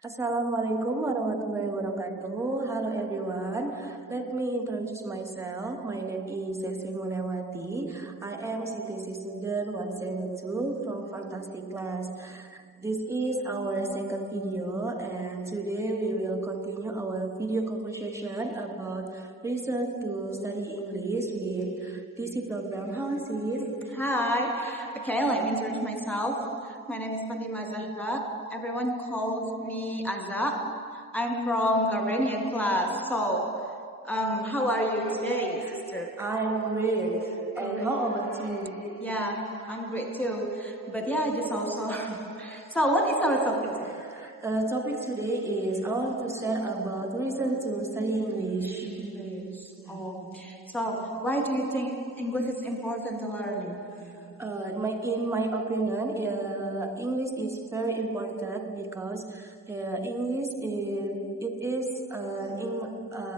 Assalamualaikum warahmatullahi wabarakatuh. Hello everyone. Let me introduce myself. My name is Sesi Mulyawati. I am CTC student 172 from Fantastic Class. This is our second video, and today we will continue our video conversation about reason to study English with TC program. How sis? Hi. Okay, let me introduce myself. My name is Fatima Zahra. Everyone calls me Azza. I'm from Garmenian class. So, how are you today, sister? I'm great. And how about you? Yeah, I'm great too. But yeah, just also. So, what is our topic? The topic today is I want to share about reason to study English. Oh, so why do you think English is important to learn? In my opinion, English is very important because English is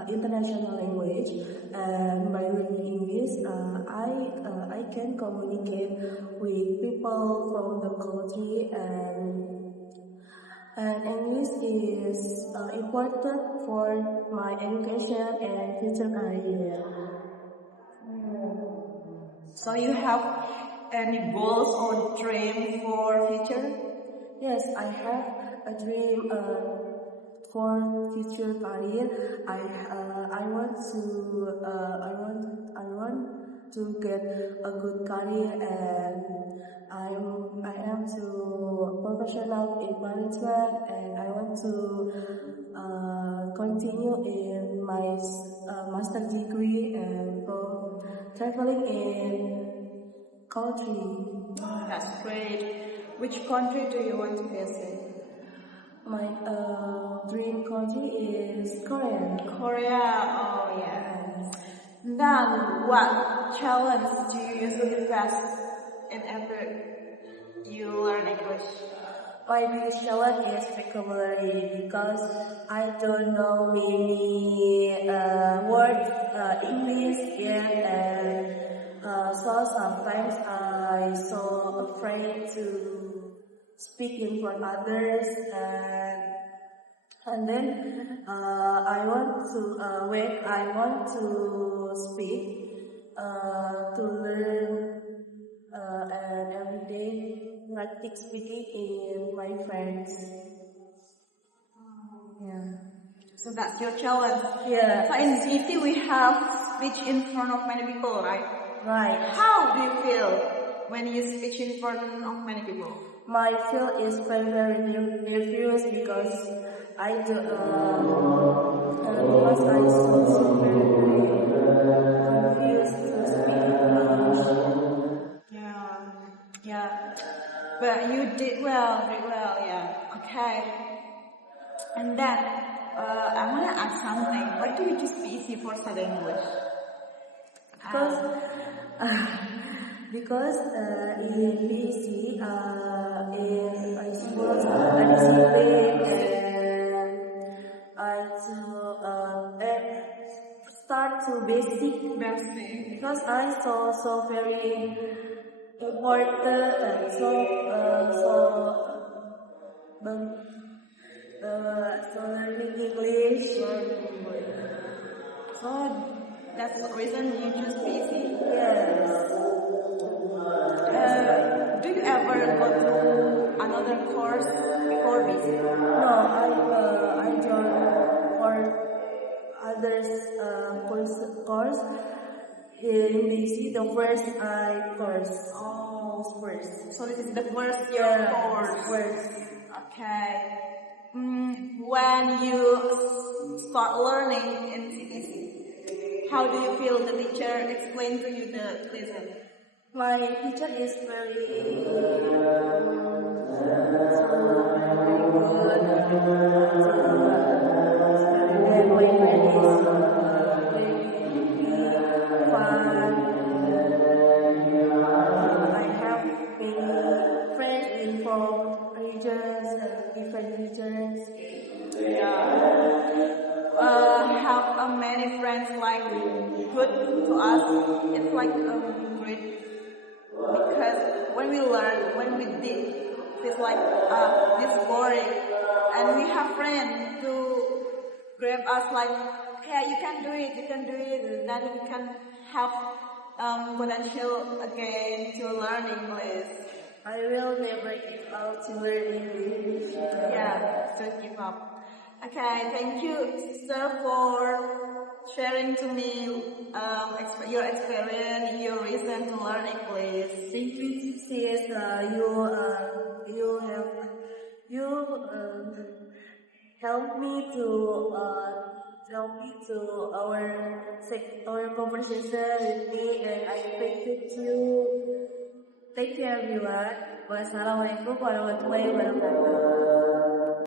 international language, and by learning English, I can communicate with people from the country, and English is important for my education and future career. So you have any goals or dream for future? Yes, I have a dream for future career. I want to get a good career, and I am to professional in management, and I want to continue in my master degree and from traveling in country. That's great. Which country do you want to visit? My dream country is Korea. Korea, oh yeah. Then, what challenge do you usually face whenever you learn English? My biggest challenge is vocabulary because I don't know many words English yet, and so sometimes I so afraid to speak in front of others, and then I want to speak to learn and every day practice speaking in my friends. Yeah. So that's your challenge. Yeah. So in city we have speech in front of many people, right? Right. How do you feel when you speak in front of many people? My feel is very nervous because I so very confused to speak English. Yeah. But you did well, yeah. Okay. And then I want to ask something. Why do you choose PC for studying English? Because in BC, I suppose I discipline, and I start to basic because I saw so very important and so learning English. So that's the reason you choose PC? Yes. Do you ever go to another course before BC? No, I joined for others course in BC. The first course. Oh, first. So this is the first year course. First. Okay. When you start learning in CTC, how do you feel the teacher explained to you the lesson? My teacher is very good. And my friend is very fun. I have many friends in from regions and different regions. Have many friends like good to us. It's like great because when we learn, when we did, it's like this boring, and we have have friends to grab us like, okay, you can do it, and then we can have potential again to learn English. I will never give up to learn English. Yeah, don't give up. Okay, thank you, sister, for sharing to me your experience, your reason to learn English. Thank you, sis. You help me to our conversation with me, and I thank you. Thank you, everyone. Wassalamualaikum warahmatullahi wabarakatuh.